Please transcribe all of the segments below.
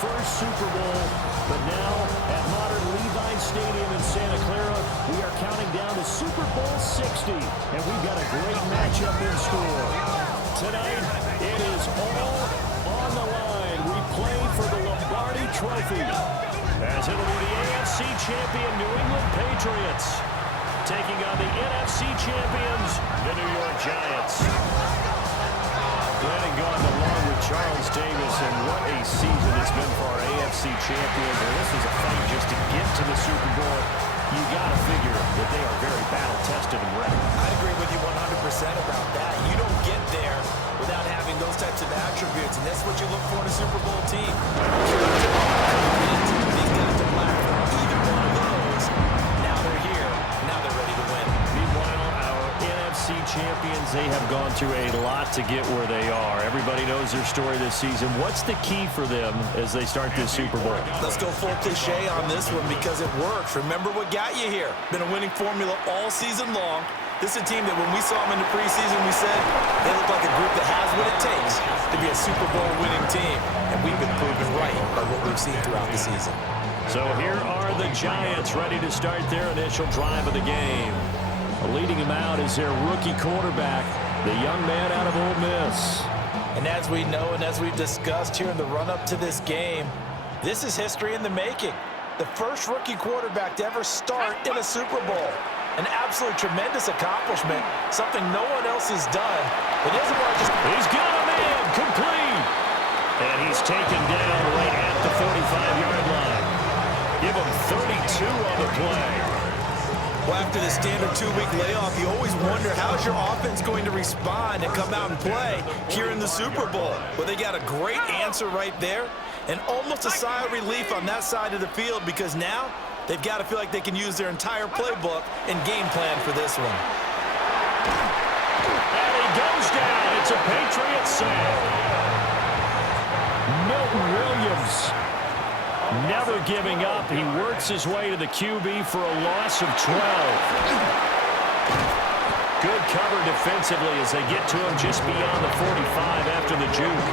first Super Bowl, but now at modern Levi Stadium in Santa Clara, we are counting down to Super Bowl 60, and we've got a great matchup in store. Tonight, it is all on the line. We play for the Lombardi Trophy, as it'll be the AFC champion New England Patriots taking on the NFC champions, the New York Giants. Glenn gone along with Charles Davis, and what a season it's been for our AFC champions. And this was a fight just to get to the Super Bowl. You got to figure that they are very battle-tested and ready. I agree with you 100% about that. You don't get there without having those types of attributes, and that's what you look for in a Super Bowl team. These guys to black from either one of those. Now they're here. Now they're ready to win. Meanwhile, our NFC champions, they have gone through a lot to get where they are. Everybody knows their story this season. What's the key for them as they start this Super Bowl? Let's go full cliche on this one because it works. Remember what got you here. Been a winning formula all season long. This is a team that when we saw them in the preseason, we said they look like a group that has what it takes to be a Super Bowl winning team. And we've been proven right by what we've seen throughout the season. So here are the Giants ready to start their initial drive of the game. Leading him out is their rookie quarterback, the young man out of Ole Miss. And as we know and as we've discussed here in the run-up to this game, this is history in the making. The first rookie quarterback to ever start in a Super Bowl. An absolute tremendous accomplishment, something no one else has done. But he doesn't want to just... He's got a man, complete. And he's taken down right at the 45-yard line. Give him 32 on the play. Well, after the standard two-week layoff, you always wonder how's your offense going to respond and come out and play here in the Super Bowl. Well, they got a great answer right there and almost a sigh of relief on that side of the field because now they've got to feel like they can use their entire playbook and game plan for this one. And he goes down. It's a Patriot save. Milton Williams never giving up. He works his way to the QB for a loss of 12. Good cover defensively as they get to him just beyond the 45 after the juke.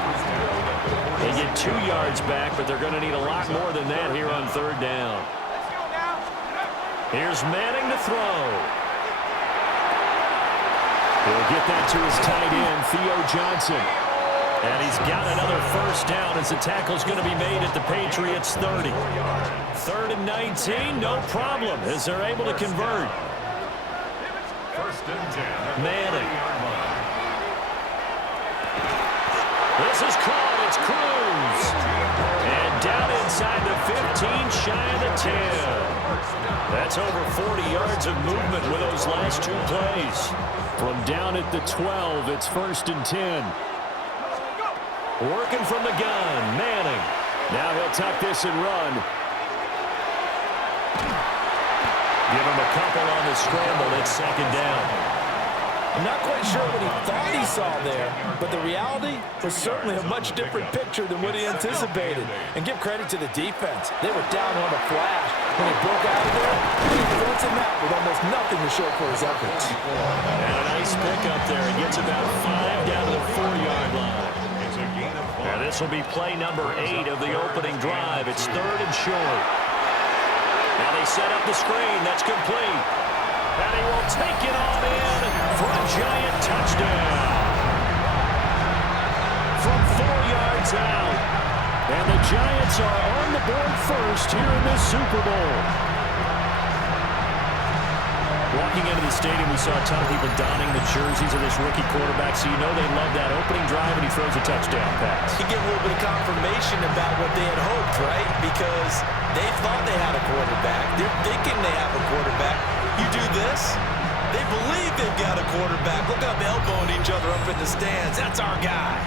They get 2 yards back, but they're going to need a lot more than that here on third down. Here's Manning to throw. He'll get that to his tight end, Theo Johnson. And he's got another first down as the tackle's going to be made at the Patriots' 30. 3rd and 19, no problem, as they're able to convert. Manning. This is caught. It's Cruz. And down inside the 15, shy of the 10. That's over 40 yards of movement with those last 2 plays. From down at the 12, it's 1st and 10. Working from the gun, Manning. Now he'll tuck this and run. Give him a couple on the scramble. It's 2nd down. I'm not quite sure what he thought he saw there, but the reality was certainly a much different picture than what he anticipated. And give credit to the defense. They were down on a flash. When he broke out of there, he throws him out with almost nothing to show for his efforts. And a nice pickup there. He gets about 5 down to the 4-yard line. Now this will be play number 8 of the opening drive. It's 3rd and short. Now they set up the screen. That's complete. And he will take it on in for a Giant touchdown. From 4 yards out. And the Giants are on the board first here in this Super Bowl. Walking into the stadium, we saw a ton of people donning the jerseys of this rookie quarterback, so you know they love that opening drive, and he throws a touchdown pass. You get a little bit of confirmation about what they had hoped, right? Because they thought they had a quarterback. They're thinking they have a quarterback. You do this, they believe they've got a quarterback. Look up, elbowing each other up in the stands. That's our guy.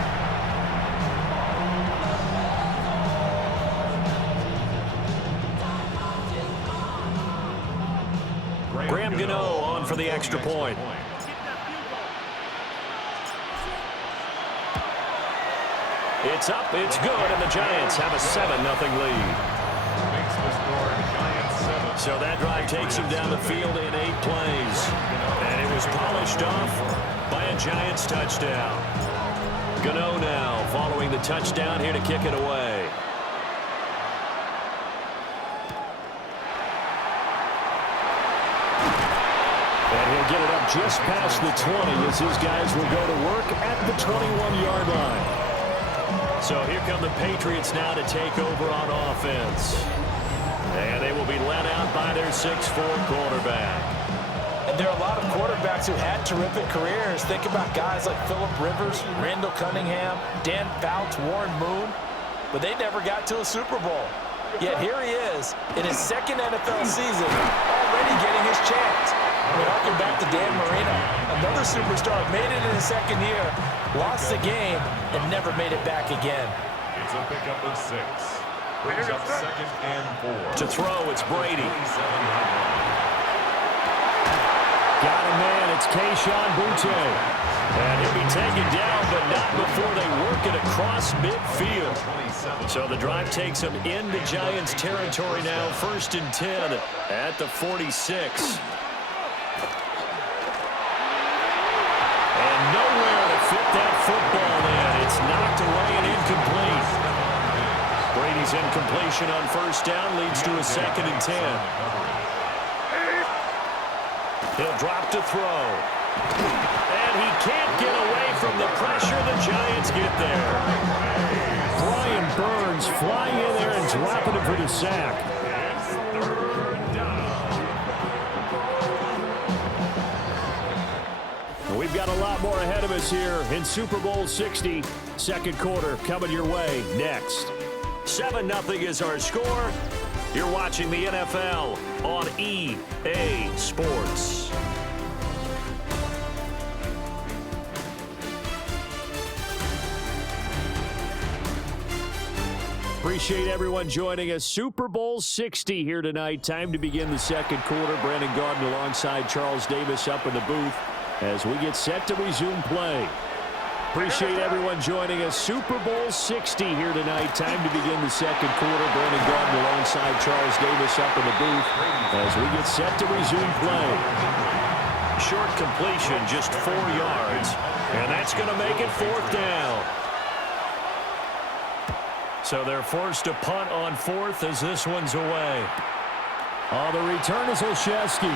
Graham Gano on for the extra point. It's up, it's good, and the Giants have a 7-0 lead. So that drive takes them down the field in 8 plays. And it was polished off by a Giants touchdown. Gano now following the touchdown here to kick it away. just past the 20 as his guys will go to work at the 21-yard line. So here come the Patriots now to take over on offense. And they will be led out by their 6'4" quarterback. And there are a lot of quarterbacks who had terrific careers. Think about guys like Phillip Rivers, Randall Cunningham, Dan Fouts, Warren Moon. But they never got to a Super Bowl. Yet here he is in his second NFL season, already getting his chance. We harken back to Dan Marino. Another superstar made it in his second year, lost the game, and never made it back again. It's a pickup of 6. Brings up 2nd and 4. To throw, it's Brady. Got a man, it's Kayshon Boutte. And he'll be taken down, but not before they work it across midfield. So the drive takes him into Giants territory now, 1st and 10 at the 46. And nowhere to fit that football in. It's knocked away and incomplete. Brady's incompletion on 1st down leads to a 2nd and 10. He'll drop to throw. And he can't get away from the pressure. The Giants get there. Brian Burns flying in there and dropping him for the sack. We've got a lot more ahead of us here in Super Bowl 60. Second quarter coming your way next. 7-0 is our score. You're watching the NFL on EA Sports. Appreciate everyone joining us. Super Bowl 60 here tonight. Time to begin the second quarter. Brandon Gaudin alongside Charles Davis up in the booth as we get set to resume play. Appreciate everyone joining us. Super Bowl 60 here tonight. Time to begin the second quarter. Brandon Gaudin alongside Charles Davis up in the booth as we get set to resume play. Short completion, just 4 yards. And that's going to make it 4th down. So they're forced to punt on 4th as this one's away. Oh, the return is Olszewski.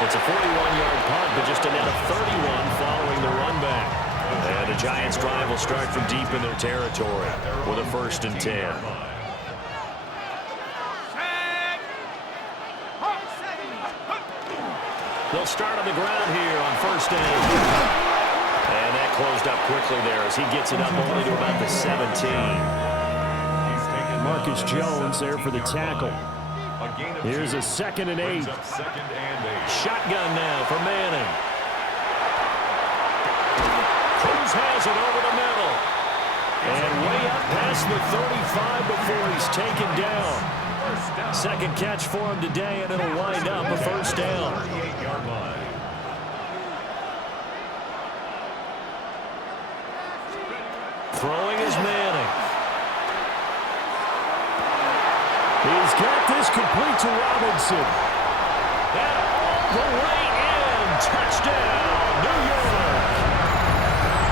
It's a 41-yard punt, but just a net of 31 following the run back. And the Giants drive will start from deep in their territory with a 1st and 10. They'll start on the ground here on 1st down. And that closed up quickly there as he gets it up only to about the 17. Marcus Jones there for the tackle. Here's a 2nd and 8. Shotgun now for Manning. Cruz has it over the middle. And way up past the 35 before he's taken down. Second catch for him today, and it'll wind up a 1st down. Throwing is Manning. He's got this complete to Robinson. And all the way in. Touchdown, New York.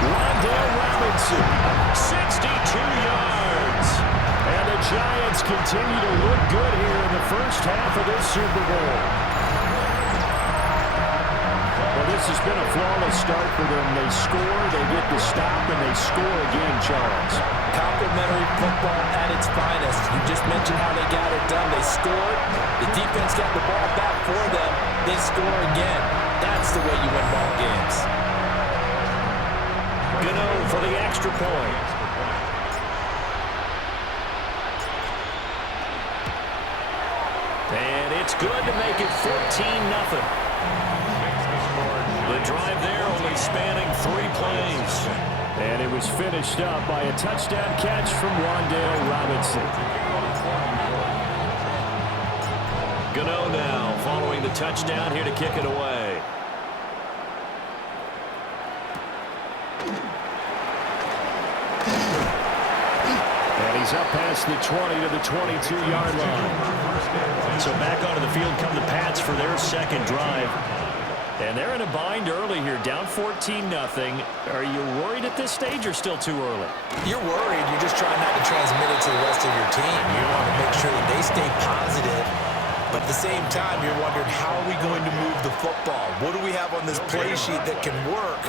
Wan'Dale Robinson, 62 yards. And the Giants continue to look good here in the first half of this Super Bowl. Well, this has been a flawless start for them. They score, they get the stop, and they score again, Charles. Complimentary football at its finest. You just mentioned how they got it done. They scored. The defense got the ball back for them. They score again. That's the way you win ball games. Gano for the extra point. And it's good to make it 14-0. The drive there only spanning 3 plays. And it was finished up by a touchdown catch from Wan'Dale Robinson. Gano now following the touchdown here to kick it away. And he's up past the 20 to the 22-yard line. So back onto the field come the Pats for their second drive. And they're in a bind early here, down 14-0. Are you worried at this stage or still too early? You're worried. You're just trying not to transmit it to the rest of your team. You want to make sure that they stay positive But at the same time, you're wondering, how are we going to move the football? What do we have on this play sheet that can work?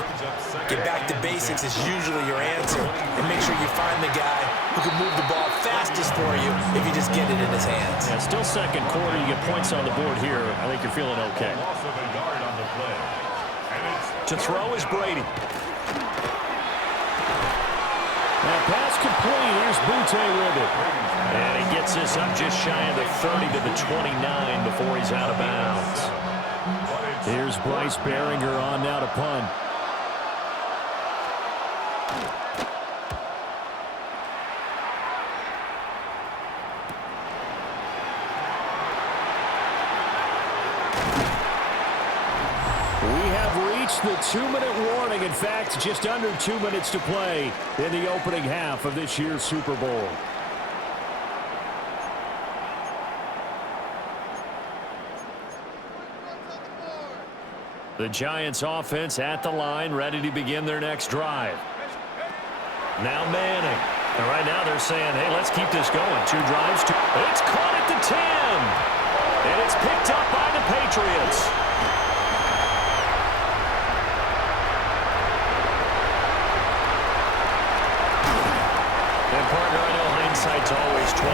Get back to basics is usually your answer. And make sure you find the guy who can move the ball fastest for you if you just get it in his hands. Yeah, still second quarter. You get points on the board here. I think you're feeling okay. Loss of a yard on the play. And it's To throw is Brady. Now pass complete. Here's Butte with it. And he gets this up just shy of the 30 to the 29 before he's out of bounds. Here's Bryce Baringer on now to punt. The 2-minute warning. In fact, just under 2 minutes to play in the opening half of this year's Super Bowl. The Giants offense at the line, ready to begin their next drive. Now Manning. And right now they're saying, hey, let's keep this going. 2 drives. It's caught at the 10. And it's picked up by the Patriots. Partner, I know hindsight's always 20/20,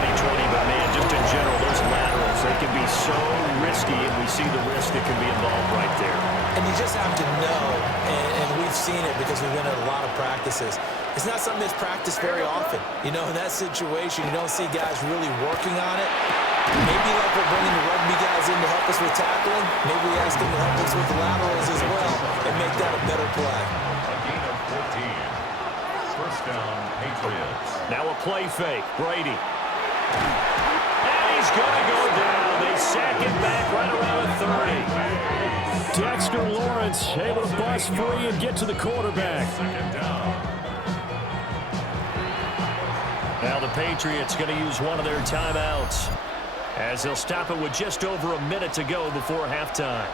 but man, just in general, those laterals, they can be so risky, and we see the risk that can be involved right there. And you just have to know, and we've seen it because we've been at a lot of practices. It's not something that's practiced very often. You know, in that situation, you don't see guys really working on it. Maybe like we're bringing the rugby guys in to help us with tackling, maybe we ask them to help us with the laterals as well and make that a better play. a gain of 14. First down, Patriots. Now a play fake. Brady. And he's going to go down. They sack him back right around the 30. Dexter Lawrence able to bust free and get to the quarterback. Second down. Now the Patriots going to use one of their timeouts as they'll stop it with just over a minute to go before halftime.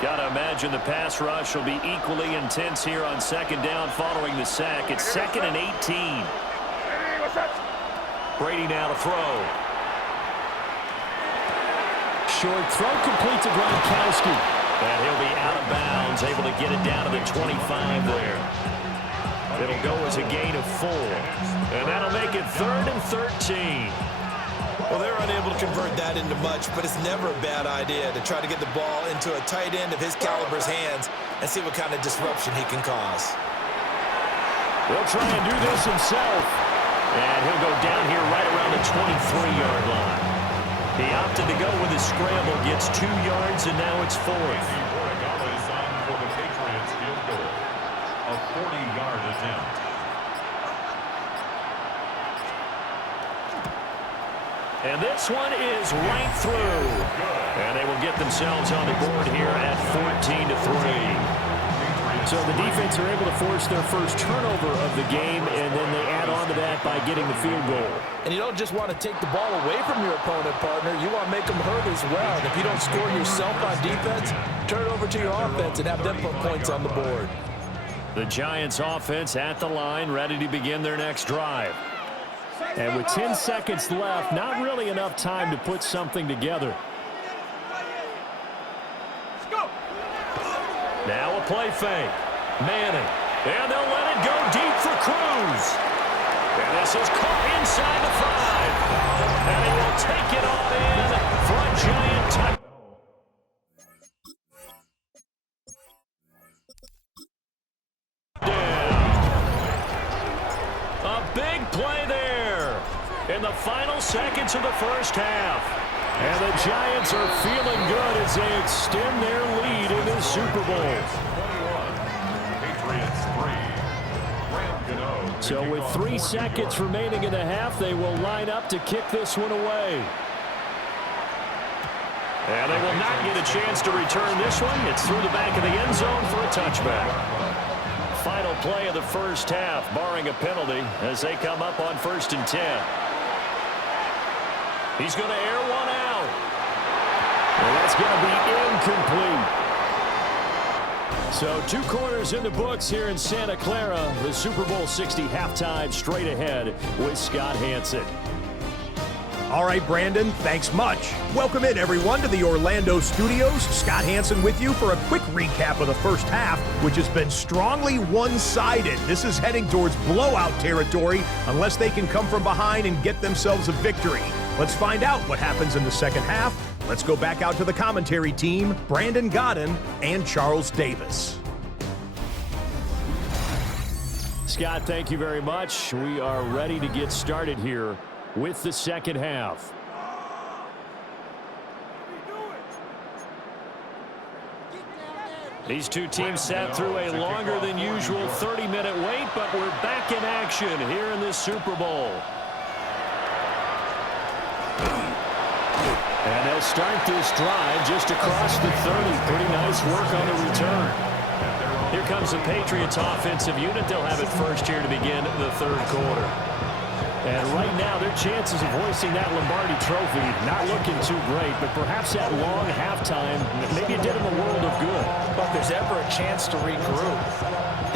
Got to imagine the pass rush will be equally intense here on second down following the sack. It's 2nd and 18. Brady now to throw. Short throw complete to Gronkowski. And he'll be out of bounds, able to get it down to the 25 there. It'll go as a gain of 4. And that'll make it 3rd and 13. Well, they're unable to convert that into much, but it's never a bad idea to try to get the ball into a tight end of his caliber's hands and see what kind of disruption he can cause. He'll try and do this himself. And he'll go down here right around the 23-yard line. He opted to go with his scramble, gets 2 yards, and now it's 4th. Oregala is on for the Patriots field goal. A 40-yard attempt. And this one is right through. And they will get themselves on the board here at 14-3. So the defense are able to force their first turnover of the game, and then they add on to that by getting the field goal. And you don't just want to take the ball away from your opponent, partner. You want to make them hurt as well. And if you don't score yourself on defense, turn it over to your offense and have them put points on the board. The Giants offense at the line, ready to begin their next drive. And with 10 seconds left, not really enough time to put something together. Now a play fake. Manning. And they'll let it go deep for Cruz. And this is caught inside the 5. And he will take it all in for a Giant touchdown. A big play there in the final seconds of the first half. And the Giants are feeling good as they extend their lead in the Super Bowl. 21, Patriots 3. Ram Gano. So with 3 seconds remaining in the half, they will line up to kick this one away. And they will not get a chance to return this one. It's through the back of the end zone for a touchback. Final play of the first half, barring a penalty, as they come up on 1st and 10. He's going to air one out. And that's going to be incomplete. So 2 quarters in the books here in Santa Clara. The Super Bowl 60 halftime straight ahead with Scott Hanson. All right, Brandon, thanks much. Welcome in, everyone, to the Orlando studios. Scott Hansen with you for a quick recap of the first half, which has been strongly one-sided. This is heading towards blowout territory unless they can come from behind and get themselves a victory. Let's find out what happens in the second half. Let's go back out to the commentary team, Brandon Gaudin and Charles Davis. Scott, thank you very much. We are ready to get started here with the second half. These two teams sat through a longer than usual 30-minute wait, but we're back in action here in this Super Bowl. And they'll start this drive just across the 30. Pretty nice work on the return. Here comes the Patriots offensive unit. They'll have it first here to begin the third quarter. And right now, their chances of hoisting that Lombardi trophy not looking too great, but perhaps that long halftime, maybe it did them a world of good. But if there's ever a chance to regroup,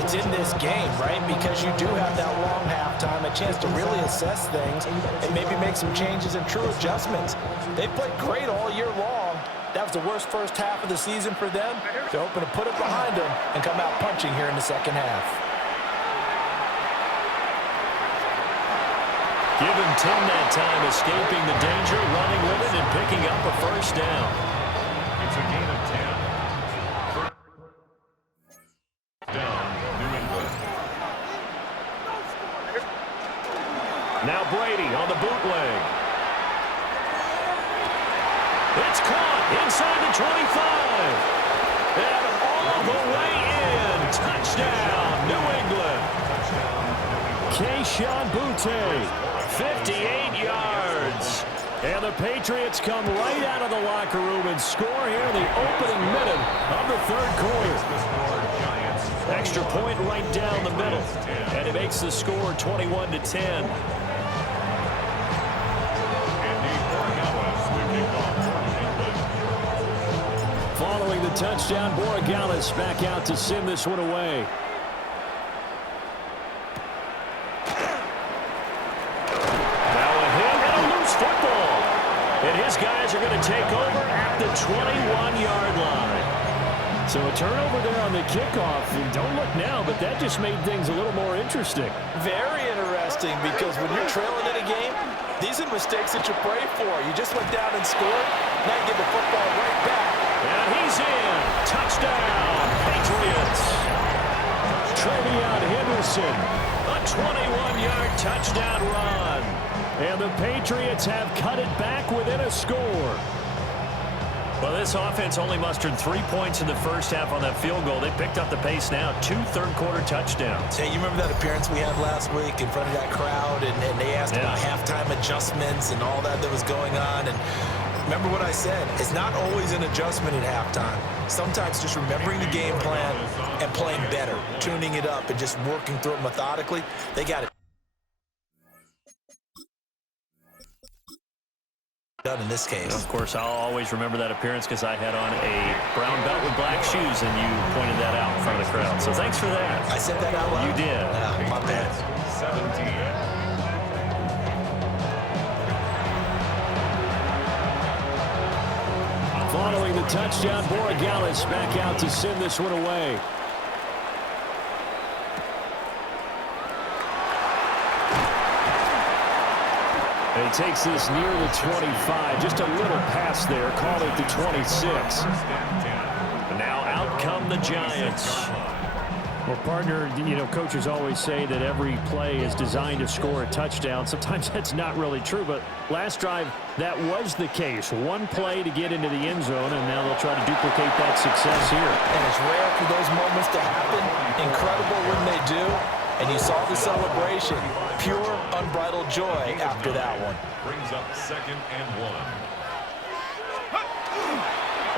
it's in this game, right? Because you do have that long halftime, a chance to really assess things and maybe make some changes and true adjustments. They played great all year long. That was the worst first half of the season for them. They're hoping to put it behind them and come out punching here in the second half. Give him 10 that time, escaping the danger, running with it, and picking up a first down. It's a gain of 10. Down, New England. Now Brady on the bootleg. It's caught inside the 25. And all the way in. Touchdown, New England. Kayshon Boutte. 58 yards. And the Patriots come right out of the locker room and score here in the opening minute of the third quarter. Extra point right down the middle. And it makes the score 21-10. Following the touchdown, Borregales back out to send this one away. And his guys are going to take over at the 21-yard line. So a turnover there on the kickoff. And don't look now, but that just made things a little more interesting. Very interesting, because when you're trailing in a game, these are mistakes that you pray for. You just went down and scored. Now you get the football right back. And he's in. Touchdown, Patriots. Trevion Henderson. A 21-yard touchdown run. And the Patriots have cut it back within a score. Well, this offense only mustered 3 points in the first half on that field goal. They picked up the pace now. 2 third-quarter touchdowns. Hey, you remember that appearance we had last week in front of that crowd, and they asked about halftime adjustments and all that was going on. And remember what I said. It's not always an adjustment at halftime. Sometimes just remembering the game plan and playing better, tuning it up and just working through it methodically. They got it done in this case. Of course, I'll always remember that appearance because I had on a brown belt with black shoes, and you pointed that out in front of the crowd. So thanks for that. I said that out loud? You did. Yeah, my bad. 17. Following the touchdown, Borregales back out to send this one away. And he takes this near the 25. Just a little pass there. Called it the 26. And now out come the Giants. Well, partner, you know, coaches always say that every play is designed to score a touchdown. Sometimes that's not really true, but last drive, that was the case. One play to get into the end zone, and now they'll try to duplicate that success here. And it's rare for those moments to happen. Incredible when they do. And you saw the celebration. Pure, unbridled joy after that one. Brings up 2nd and 1.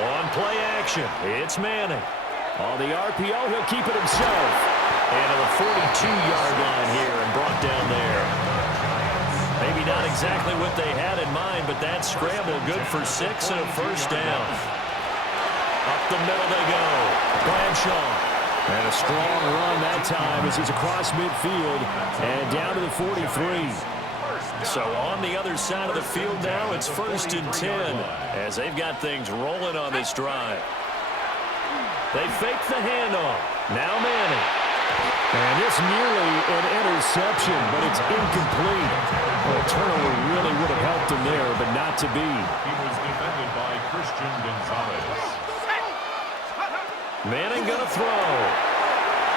On play action, it's Manning. On the RPO, he'll keep it himself. And to the 42-yard line here and brought down there. Maybe not exactly what they had in mind, but that scramble good for 6 and a first down. Up the middle they go. Bradshaw. And a strong run that time as he's across midfield and down to the 43. So on the other side of the field now, it's 1st and 10 as they've got things rolling on this drive. They fake the handoff. Now Manning. And it's nearly an interception, but it's incomplete. Well, a turnover really would have helped him there, but not to be. He was defended by Christian Gonzalez. Manning going to throw.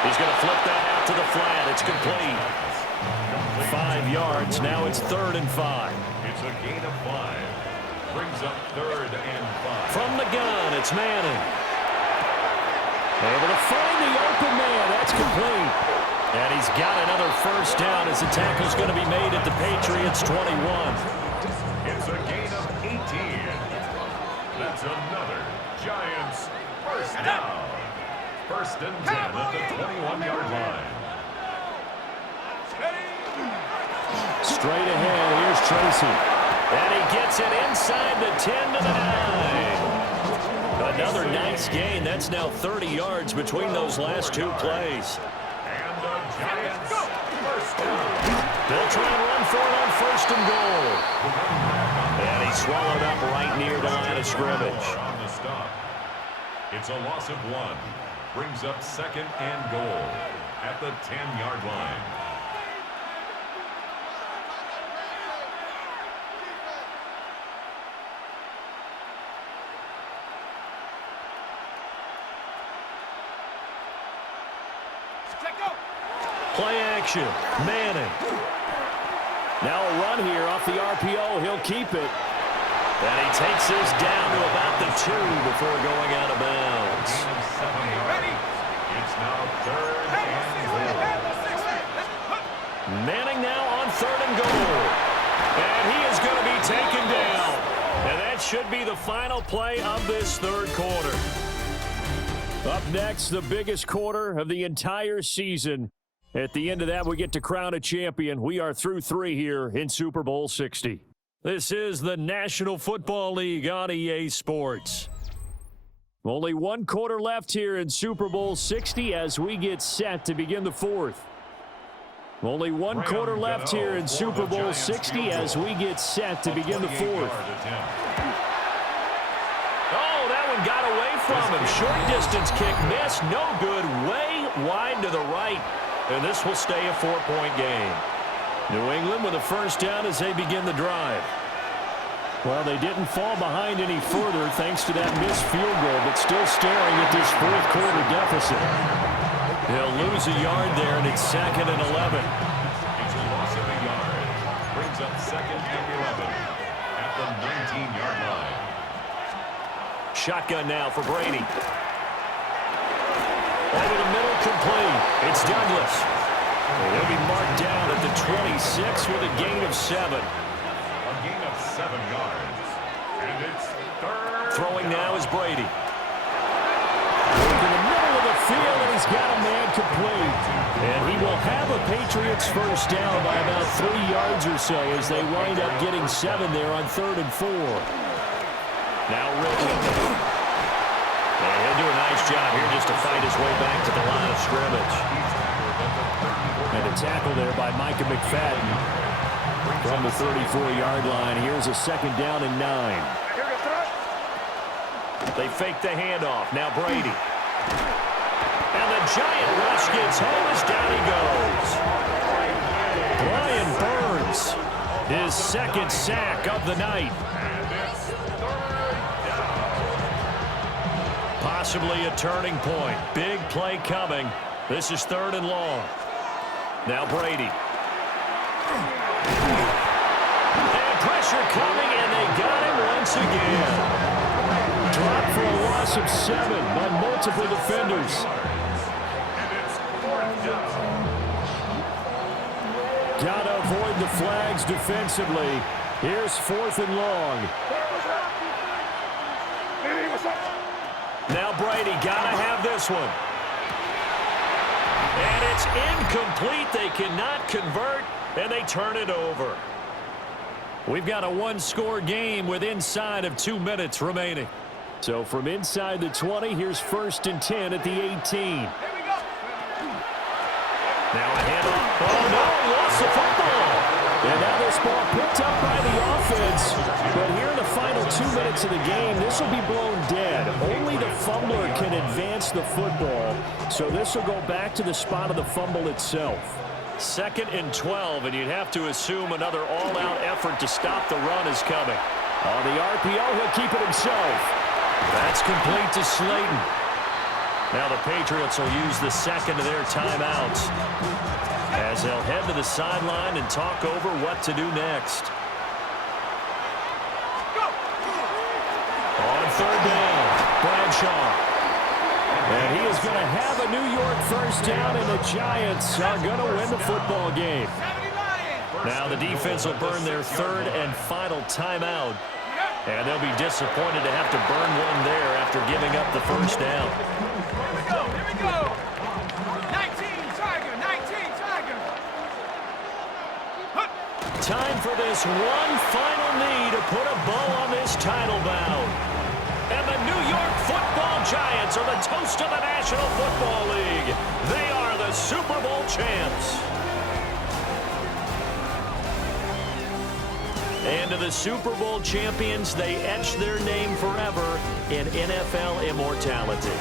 He's going to flip that out to the flat. It's complete. 5 yards. Now it's 3rd and 5. It's a gain of 5. Brings up 3rd and 5. From the gun, it's Manning. Able to find the open man. That's complete. And he's got another first down as the tackle's going to be made at the Patriots' 21. It's a gain of 18. That's another Giants first down. 1st and 10 at the 21-yard line. Straight ahead, here's Tracy. And he gets it inside the 10 to the 9. Another nice gain. That's now 30 yards between those last 2 plays. And the Giants first down. They'll try and run for it on 1st and goal. And he's swallowed up right near the line of scrimmage. On the stop. It's a loss of 1. Brings up 2nd and goal at the 10-yard line. Play action. Manning. Now a run here off the RPO. He'll keep it. And he takes this down to about the 2 before going out of bounds. Gain of 7 yards. It's now 3rd and goal. Manning now on 3rd and goal. And he is going to be taken down. And that should be the final play of this 3rd quarter. Up next, the biggest quarter of the entire season. At the end of that, we get to crown a champion. We are through 3 here in Super Bowl 60. This is the National Football League on EA Sports. Only 1 quarter left here in Super Bowl 60 as we get set to begin the 4th. Only 1 quarter left here in Super Bowl 60 as we get set to begin the 4th. Oh, that one got away from him. Short distance kick missed. No good. Way wide to the right. And this will stay a 4-point game. New England with a first down as they begin the drive. Well, they didn't fall behind any further thanks to that missed field goal, but still staring at this 4th quarter deficit. They'll lose a yard there, and it's 2nd and 11. It's a loss of a yard. Brings up 2nd and 11 at the 19-yard line. Shotgun now for Brady. Over the middle, complete. It's Douglas. He'll be marked down at the 26 with a gain of 7. A gain of 7 yards. And it's 3rd. Throwing now is Brady. In the middle of the field, and he's got a man complete. And he will have a Patriots first down by about 3 yards or so as they wind up getting 7 there on 3rd and 4. Now Ridley. And he'll do a nice job here just to fight his way back to the line of scrimmage. And a tackle there by Micah McFadden from the 34-yard line. Here's a 2nd down and 9. They fake the handoff. Now Brady. And the giant rush gets home as down he goes. Brian Burns, his 2nd sack of the night. Possibly a turning point. Big play coming. This is 3rd and long. Now Brady. And pressure coming, and they got him once again. Dropped for a loss of 7 by multiple defenders. Got to avoid the flags defensively. Here's 4th and long. Now Brady, gotta have this one. And it's incomplete. They cannot convert, and they turn it over. We've got a 1-score game with inside of 2 minutes remaining. So from inside the 20, here's 1st and 10 at the 18. Now a handoff. Oh, no, lost the football. And now this this ball picked up by the offense, but here in the final 2 minutes of the game, this will be blown dead. Only the fumbler can advance the football, so this will go back to the spot of the fumble itself. 2nd and 12, and you'd have to assume another all-out effort to stop the run is coming. On the RPO, he'll keep it himself. That's complete to Slayton. Now the Patriots will use the second of their timeouts as they'll head to the sideline and talk over what to do next. On 3rd down, Bradshaw. And he is going to have a New York first down, and the Giants are going to win the football game. Now the defense will burn their 3rd and final timeout. And they'll be disappointed to have to burn one there after giving up the first down. Here we go. 19, Tiger. Time for this one final knee to put a bow on this title bout. And the New York Football Giants are the toast of the National Football League. They are the Super Bowl champs. And to the Super Bowl champions, they etch their name forever in NFL immortality.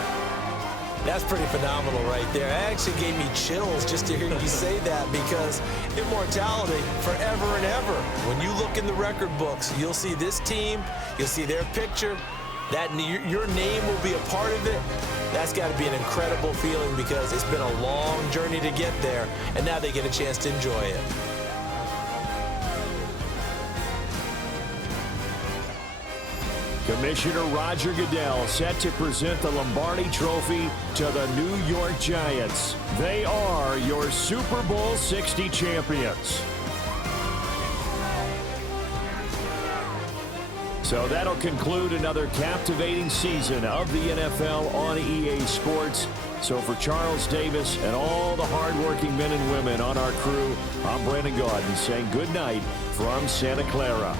That's pretty phenomenal right there. It actually gave me chills just to hear you say that, because immortality forever and ever. When you look in the record books, you'll see this team, you'll see their picture, that your name will be a part of it. That's got to be an incredible feeling, because it's been a long journey to get there, and now they get a chance to enjoy it. Commissioner Roger Goodell set to present the Lombardi Trophy to the New York Giants. They are your Super Bowl 60 champions. So that'll conclude another captivating season of the NFL on EA Sports. So for Charles Davis and all the hardworking men and women on our crew, I'm Brandon Gaudin saying good night from Santa Clara.